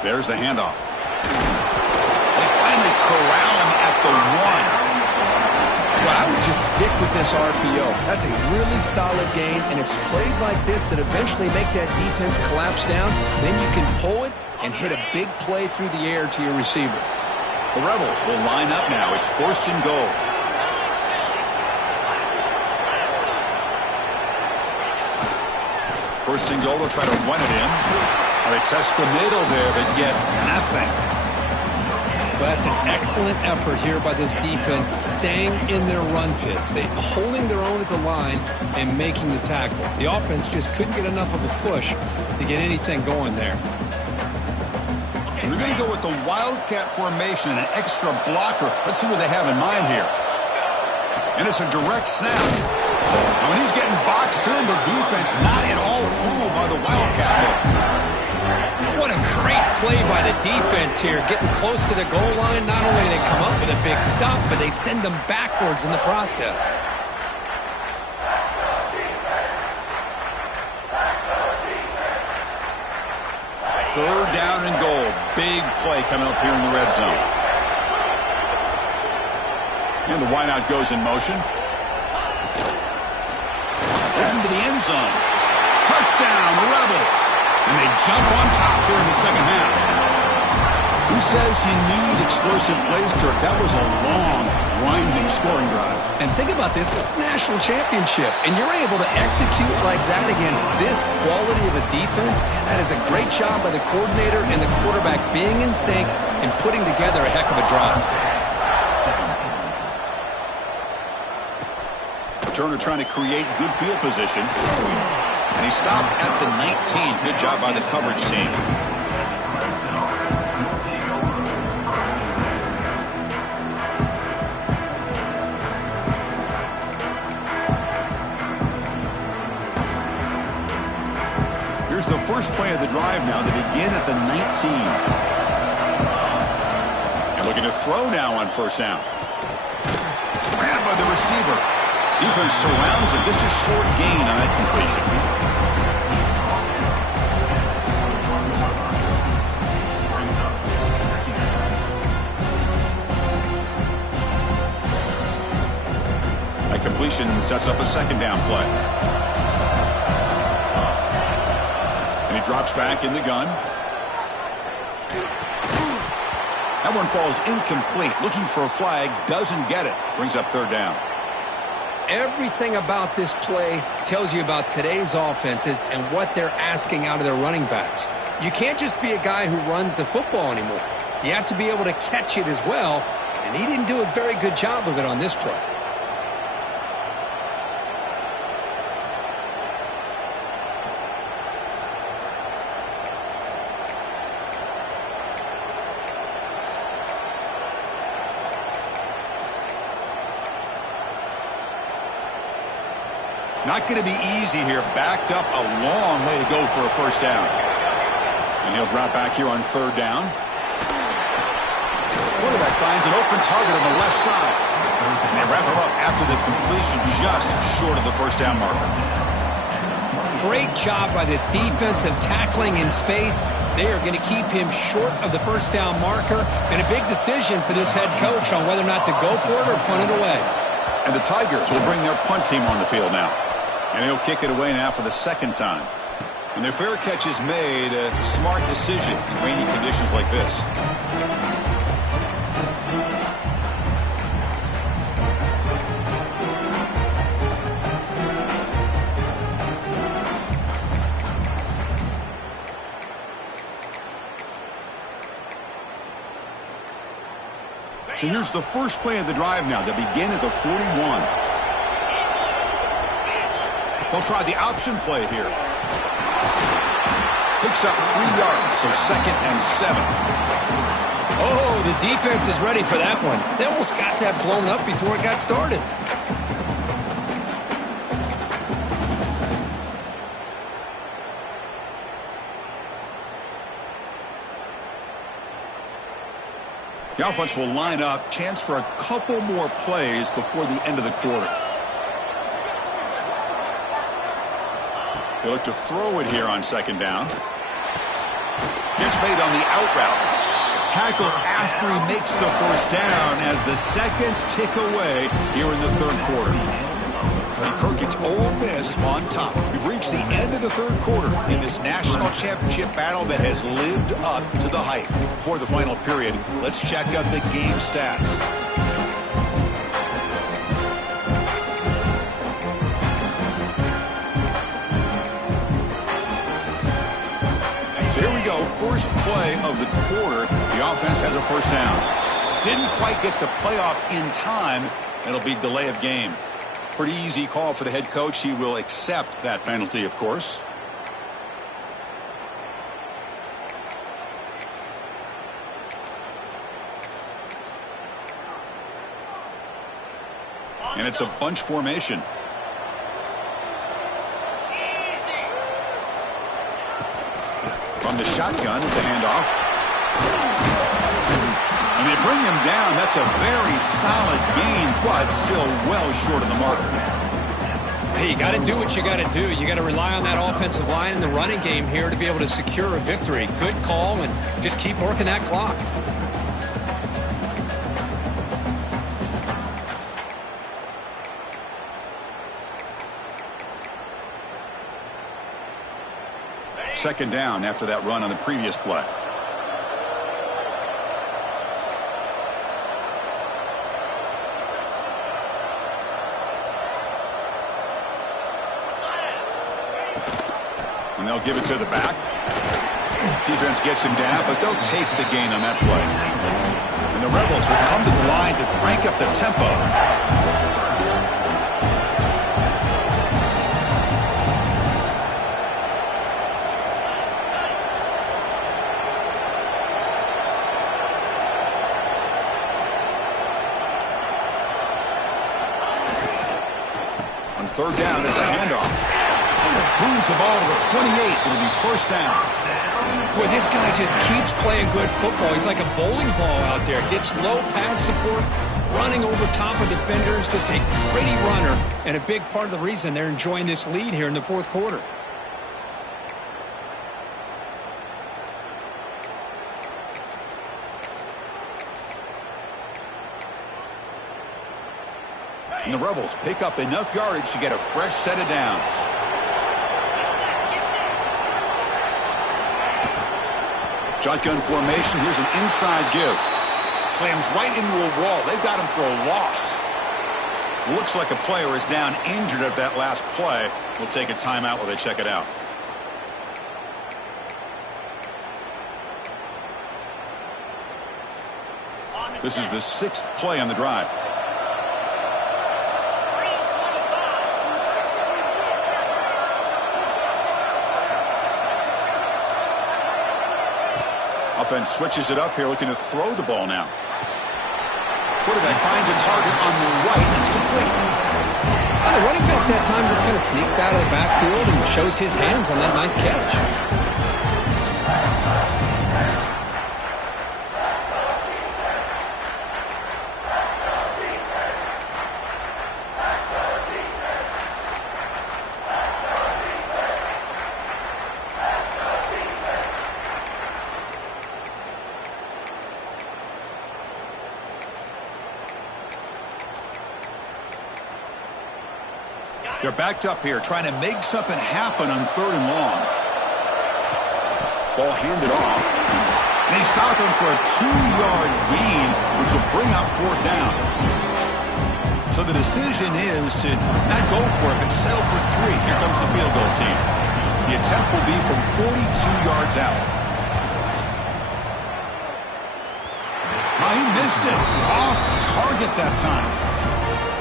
There's the handoff. They finally corral him at the 1. Well, I would just stick with this RPO. That's a really solid gain, and it's plays like this that eventually make that defense collapse down. Then you can pull it and hit a big play through the air to your receiver. The Rebels will line up now. It's 1st and goal. First and goal, they'll try to run it in. They test the middle there, but get nothing. Well, that's an excellent effort here by this defense, staying in their run fits. They holding their own at the line and making the tackle. The offense just couldn't get enough of a push to get anything going there. We're going to go with the Wildcat formation and an extra blocker. Let's see what they have in mind here. And it's a direct snap. And when he's getting boxed in, the defense not at all fooled by the Wildcat look. What a great play by the defense here, getting close to the goal line. Not only do they come up with a big stop, but they send them backwards in the process. Third down and goal. Big play coming up here in the red zone. And the wideout goes in motion. Into the end zone. Touchdown, the Rebels. And they jump on top here in the second half. Who says you need explosive plays, Kirk? That was a long, grinding scoring drive. And think about this. This is the national championship. And you're able to execute like that against this quality of a defense. And that is a great job by the coordinator and the quarterback being in sync and putting together a heck of a drive. Turner trying to create good field position. And he stopped at the 19. Good job by the coverage team. Here's the first play of the drive now. They begin at the 19. And looking to throw now on first down. Ran by the receiver. Defense surrounds him. Just a short gain on that completion. That completion sets up a second down play. And he drops back in the gun. That one falls incomplete. Looking for a flag. Doesn't get it. Brings up third down. Everything about this play tells you about today's offenses and what they're asking out of their running backs. You can't just be a guy who runs the football anymore. You have to be able to catch it as well, and he didn't do a very good job of it on this play. Not going to be easy here. Backed up a long way to go for a first down. And he'll drop back here on third down. Quarterback finds an open target on the left side. And they wrap him up after the completion just short of the first down marker. Great job by this defensive tackling in space. They are going to keep him short of the first down marker. And a big decision for this head coach on whether or not to go for it or punt it away. And the Tigers will bring their punt team on the field now. And he'll kick it away now for the second time. When their fair catch is made, a smart decision in rainy conditions like this. So here's the first play of the drive now. They begin at the 41. They'll try the option play here. Picks up 3 yards, so 2nd and 7. Oh, the defense is ready for that one. They almost got that blown up before it got started. The offense will line up. Chance for a couple more plays before the end of the quarter. They look to throw it here on second down. Gets made on the out route. Tackle after he makes the first down as the seconds tick away here in the third quarter. And Kirk, it's Ole Miss on top. We've reached the end of the third quarter in this national championship battle that has lived up to the hype. For the final period, let's check out the game stats. first play of the quarter, the offense has a first down. Didn't quite get the playoff in time. It'll be delay of game. Pretty easy call for the head coach. He will accept that penalty, of course. And it's a bunch formation. From the shotgun, it's a handoff. And they bring him down. That's a very solid gain, but still well short of the mark. Hey, you got to do what you got to do. You got to rely on that offensive line in the running game here to be able to secure a victory. Good call, and just keep working that clock. Second down after that run on the previous play. And they'll give it to the back. Defense gets him down, but they'll take the gain on that play. And the Rebels will come to the line to crank up the tempo. Third down is a handoff. Moves the ball to the 28. It'll be first down. Boy, this guy just keeps playing good football. He's like a bowling ball out there. Gets low pad support, running over top of defenders. Just a gritty runner, and a big part of the reason they're enjoying this lead here in the fourth quarter. And the Rebels pick up enough yardage to get a fresh set of downs. Shotgun formation. Here's an inside give. Slams right into a wall. They've got him for a loss. Looks like a player is down injured at that last play. We'll take a timeout while they check it out. This is the 6th play on the drive. Offense switches it up here, looking to throw the ball now. Quarterback finds a target on the right. It's complete. The running back that time just kind of sneaks out of the backfield and shows his hands on that nice catch. They're backed up here, trying to make something happen on 3rd and long. Ball handed off. And they stop him for a 2-yard gain, which will bring up 4th down. So the decision is to not go for it, but settle for 3. Here comes the field goal team. The attempt will be from 42 yards out. Oh, he missed it. Off target that time.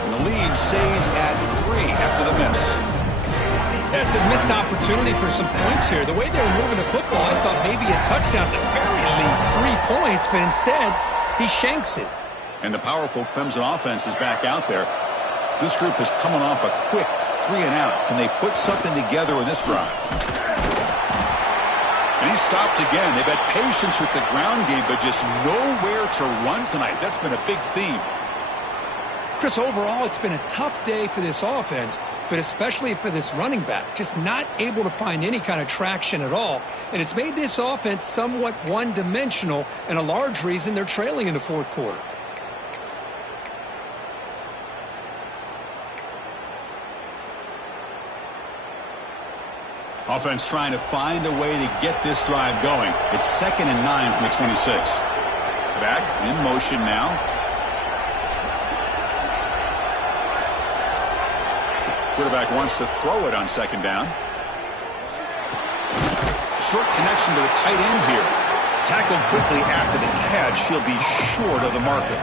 The lead stays at 3 after the miss. That's a missed opportunity for some points here. The way they were moving the football, I thought maybe a touchdown, at the very least 3 points, but instead he shanks it. And the powerful Clemson offense is back out there. This group is coming off a quick 3 and out. Can they put something together in this drive? And he stopped again. They've had patience with the ground game, but just nowhere to run tonight. That's been a big theme. Chris, overall, it's been a tough day for this offense, but especially for this running back. Just not able to find any kind of traction at all. And it's made this offense somewhat one-dimensional, and a large reason they're trailing in the fourth quarter. Offense trying to find a way to get this drive going. It's 2nd and 9 from the 26. Back in motion now. Quarterback wants to throw it on 2nd down. Short connection to the tight end here. Tackled quickly after the catch, he'll be short of the marker.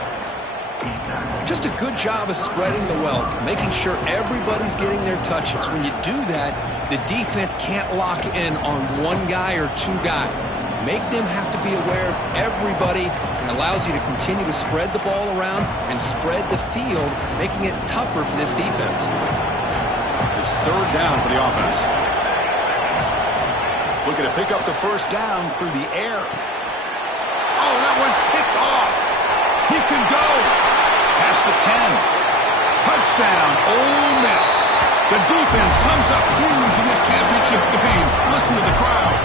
Just a good job of spreading the wealth, making sure everybody's getting their touches. When you do that, the defense can't lock in on one guy or two guys. Make them have to be aware of everybody, and allows you to continue to spread the ball around and spread the field, making it tougher for this defense. It's third down for the offense. Looking to pick up the first down through the air. Oh, that one's picked off. He could go. Past the 10. Touchdown, Ole Miss. The defense comes up huge in this championship game. Listen to the crowd.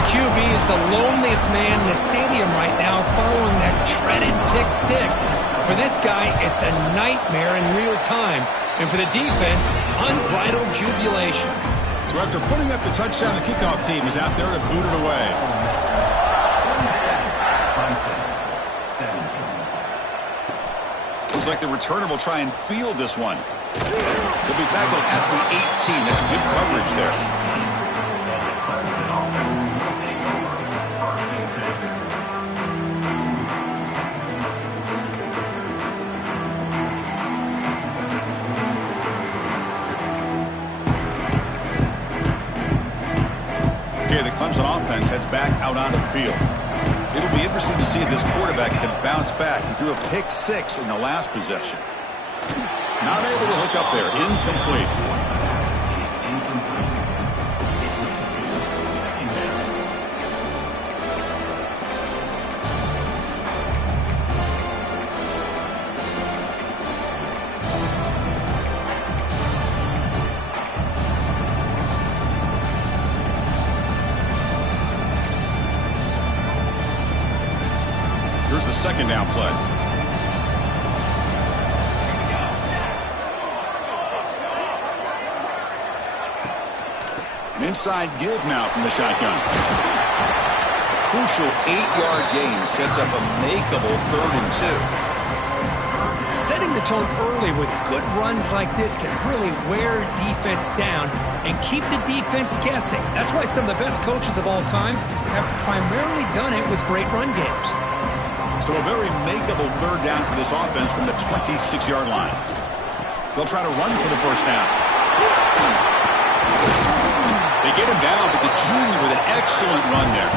The QB is the loneliest man in the stadium right now following that dreaded pick six. For this guy, it's a nightmare in real time. And for the defense, unbridled jubilation. So after putting up the touchdown, the kickoff team is out there to boot it away. Looks like the returner will try and field this one. He'll be tackled at the 18. That's good coverage there. Okay, the Clemson offense heads back out onto the field. It'll be interesting to see if this quarterback can bounce back. He threw a pick six in the last possession. Not able to hook up there. Incomplete. Here's the second down play. An inside give now from the shotgun. A crucial 8-yard gain sets up a makeable 3rd and 2. Setting the tone early with good runs like this can really wear defense down and keep the defense guessing. That's why some of the best coaches of all time have primarily done it with great run games. So a very makeable 3rd down for this offense from the 26-yard line. They'll try to run for the first down. They get him down, but the junior with an excellent run there.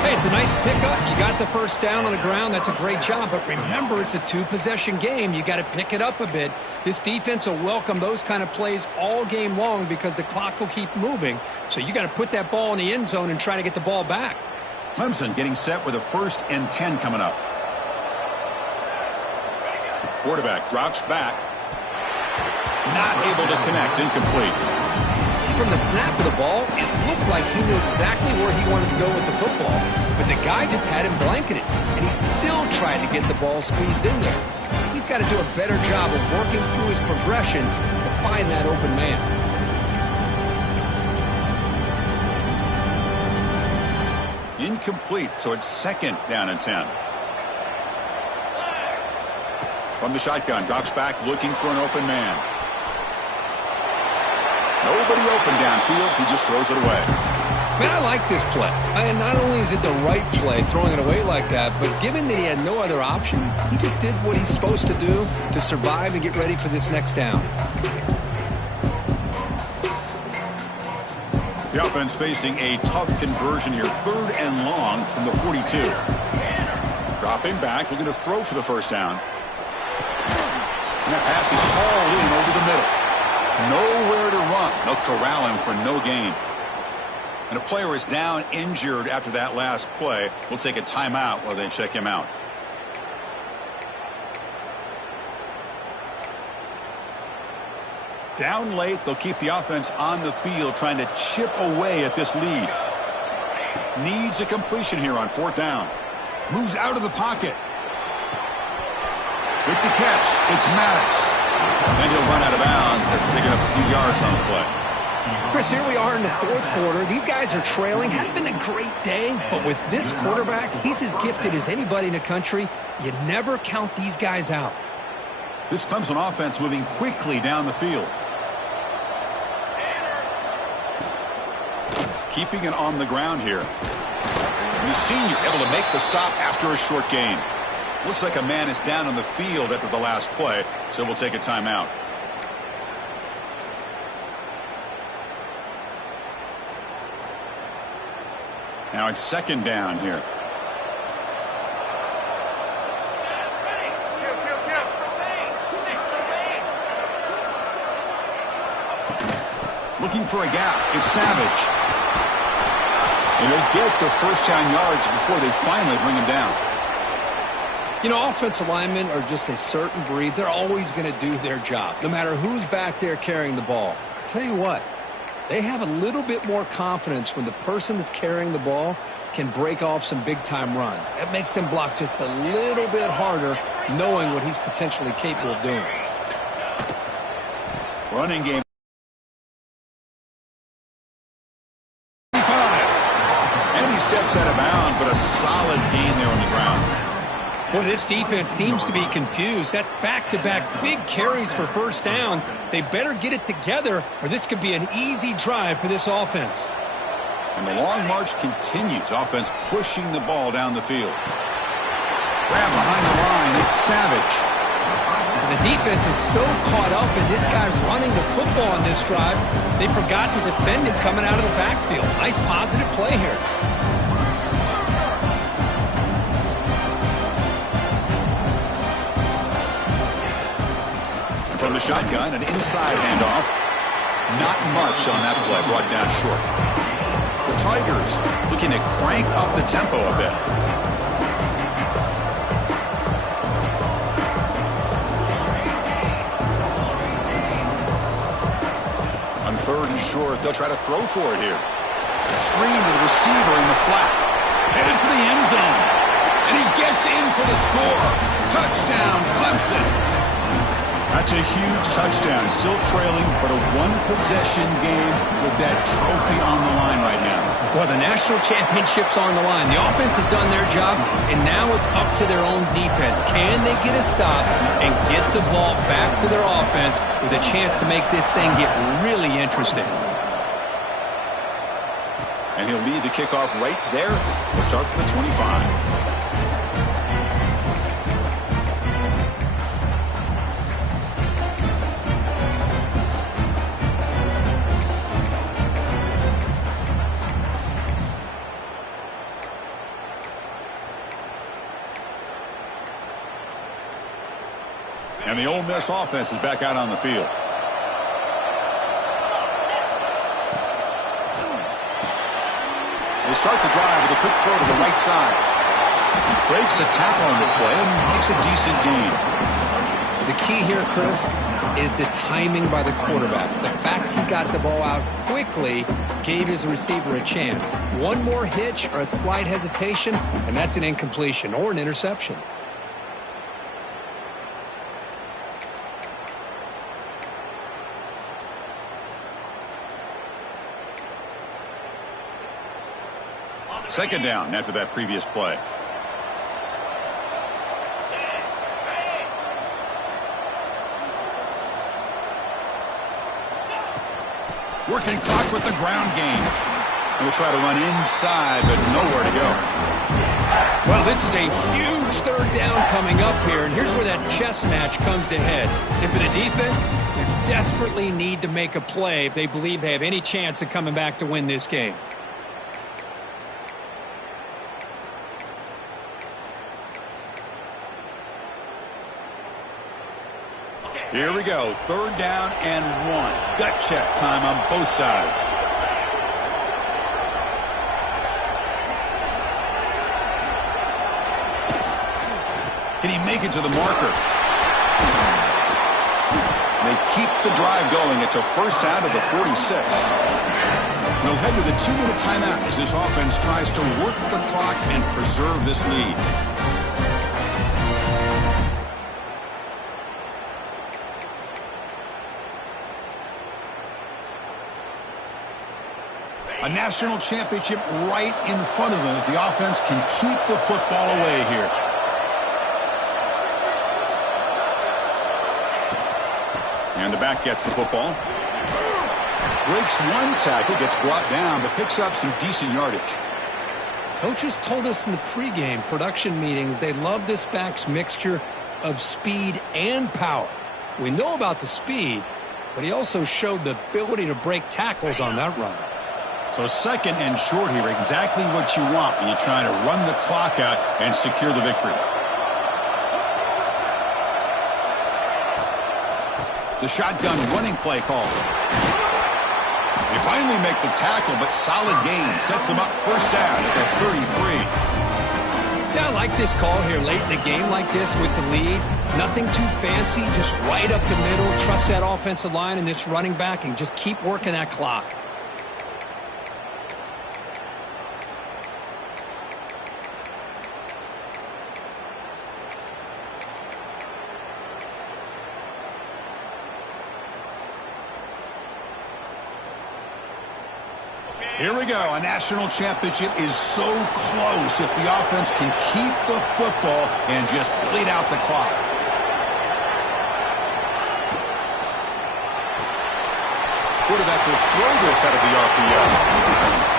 Hey, it's a nice pickup. You got the first down on the ground. That's a great job. But remember, it's a 2-possession game. You got to pick it up a bit. This defense will welcome those kind of plays all game long because the clock will keep moving. So you got to put that ball in the end zone and try to get the ball back. Clemson getting set with a 1st and 10 coming up. Quarterback drops back. Not able to connect. Incomplete. From the snap of the ball, it looked like he knew exactly where he wanted to go with the football. But the guy just had him blanketed, and he still tried to get the ball squeezed in there. He's got to do a better job of working through his progressions to find that open man. Incomplete, so it's 2nd down and 10. From the shotgun, drops back looking for an open man. Nobody open downfield, he just throws it away. Man, I like this play. And not only is it the right play, throwing it away like that, but given that he had no other option, he just did what he's supposed to do to survive and get ready for this next down. The offense facing a tough conversion here. 3rd and long from the 42. Dropping back, looking to throw for the first down. And that pass is hauled in over the middle. Nowhere to run. They'll corral him for no gain. And a player is down injured after that last play. We'll take a timeout while they check him out. Down late, they'll keep the offense on the field trying to chip away at this lead. Needs a completion here on 4th down. Moves out of the pocket. With the catch, it's Maddox. And he'll run out of bounds after picking up a few yards on the play. Chris, here we are in the 4th quarter. These guys are trailing. Hadn't been a great day, but with this quarterback, he's as gifted as anybody in the country. You never count these guys out. This Clemson offense moving quickly down the field. Keeping it on the ground here. The senior able to make the stop after a short gain. Looks like a man is down on the field after the last play, so we'll take a timeout. Now it's second down here. Looking for a gap. It's Savage. And he'll get the first down yards before they finally bring him down. You know, offensive linemen are just a certain breed. They're always going to do their job, no matter who's back there carrying the ball. I'll tell you what, they have a little bit more confidence when the person that's carrying the ball can break off some big-time runs. That makes them block just a little bit harder, knowing what he's potentially capable of doing. Running game. Steps out of bounds, but a solid gain there on the ground. Well, this defense seems to be confused. That's back-to-back big carries for first downs. They better get it together, or this could be an easy drive for this offense. And the long march continues. Offense pushing the ball down the field. Grab behind the line. It's Savage. The defense is so caught up in this guy running the football on this drive, they forgot to defend him coming out of the backfield. Nice positive play here. And from the shotgun, an inside handoff. Not much on that play, brought down short. The Tigers looking to crank up the tempo a bit. Third and short, they'll try to throw for it here. Screen to the receiver in the flat. Headed for the end zone. And he gets in for the score. Touchdown, Clemson. That's a huge touchdown. Still trailing, but a one-possession game with that trophy on the line right now. Well, the national championship's on the line. The offense has done their job, and now it's up to their own defense. Can they get a stop and get the ball back to their offense with a chance to make this thing get really interesting? And he'll lead the kickoff right there. We'll start from the 25. And the Ole Miss offense is back out on the field. They start the drive with a quick throw to the right side. Breaks a tackle on the play and makes a decent gain. The key here, Chris, is the timing by the quarterback. The fact he got the ball out quickly gave his receiver a chance. One more hitch or a slight hesitation, and that's an incompletion or an interception. Second down after that previous play. Working clock with the ground game. We'll try to run inside, but nowhere to go. Well, this is a huge third down coming up here, and here's where that chess match comes to head. And for the defense, they desperately need to make a play if they believe they have any chance of coming back to win this game. Here we go. Third down and one. Gut check time on both sides. Can he make it to the marker? They keep the drive going. It's a first down to the 46. We'll head to the 2-minute timeout as this offense tries to work the clock and preserve this lead. A national championship right in front of them if the offense can keep the football away here. And the back gets the football. Breaks one tackle, gets brought down, but picks up some decent yardage. Coaches told us in the pregame production meetings they love this back's mixture of speed and power. We know about the speed, but he also showed the ability to break tackles on that run. So 2nd and short here, exactly what you want when you're trying to run the clock out and secure the victory. The shotgun running play call. They finally make the tackle, but solid gain. Sets them up first down at the 33. Yeah, I like this call here late in the game like this with the lead. Nothing too fancy, just right up the middle. Trust that offensive line and this running back and just keep working that clock. Here we go. A national championship is so close if the offense can keep the football and just bleed out the clock. Quarterback will throw this out of the RPO.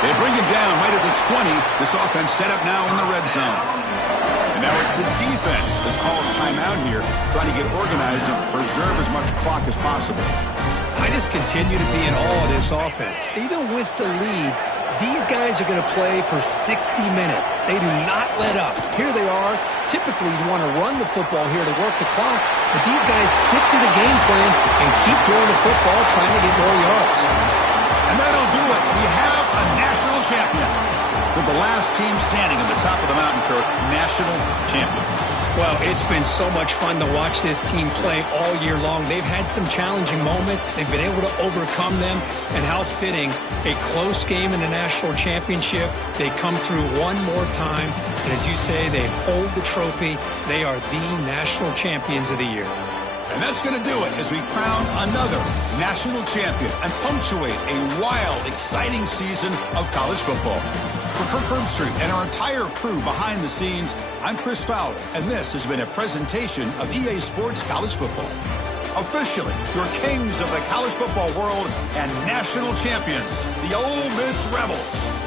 They bring him down right at the 20. This offense set up now in the red zone. And now it's the defense that calls timeout here, trying to get organized and preserve as much clock as possible. I just continue to be in awe of this offense. Even with the lead, these guys are going to play for 60 minutes. They do not let up. Here they are. Typically, you want to run the football here to work the clock, but these guys stick to the game plan and keep throwing the football, trying to get more yards. And that'll do it. We have a national champion. With the last team standing at the top of the mountain, Kirk, national champions. Well, it's been so much fun to watch this team play all year long. They've had some challenging moments. They've been able to overcome them. And how fitting, a close game in the national championship. They come through one more time. And as you say, they hold the trophy. They are the national champions of the year. And that's going to do it as we crown another national champion and punctuate a wild, exciting season of college football. For Kirk Herbstreit and our entire crew behind the scenes, I'm Chris Fowler, and this has been a presentation of EA Sports College Football. Officially, your kings of the college football world and national champions, the Ole Miss Rebels.